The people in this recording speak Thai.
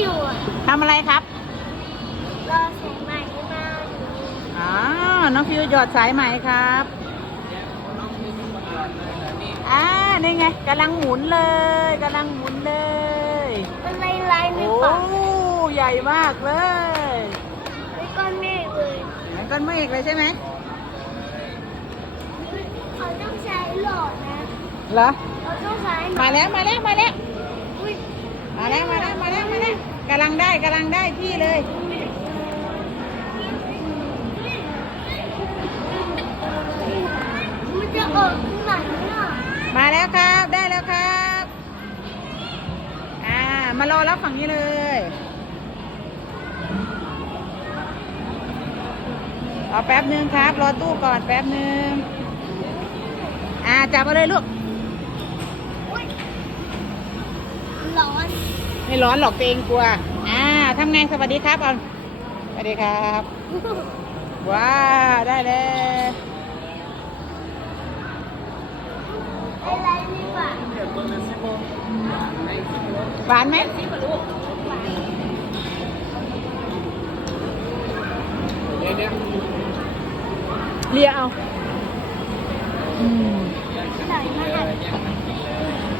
ฟิวอะทำอะไรครับรอสายใหม่มาอ๋อน้องฟิวหยอดสายไหมครับอ่านี่ไงกำลังหมุนเลยกำลังหมุนเลย เป็นลายลายๆในโอ้ปากใหญ่มากเลยเป็นก้อนเมฆเลยเหมือนก้อนเมฆเลยใช่ไหมเขาต้องใช้หลอดนะเหรอเขาต้องใช้มาแล้วมาแล้วมาแล้ว อุ้ยมาแล้วมาแล้วมาแล้วมาแล้วกำลั งได้กำลังได้ที่เลย มันจะออกที่ไหนน่ะมาแล้วครับ ได้แล้วครับ อ่า มารอรับฝั่งนี้เลยรอแป๊บหนึ่งครับ รอตู้ก่อนแป๊บหนึ่งอ่า จับมาเลยลูกอุ้ยร้อน ไม่ร้อนหรอกตัวเองกลัวอ่า ทำไงสวัสดีครับเอาสวัสดีครับ ว้าได้แล้วอะไรนี่ปะหวานไหมเลียเอาอืมใส่มาหา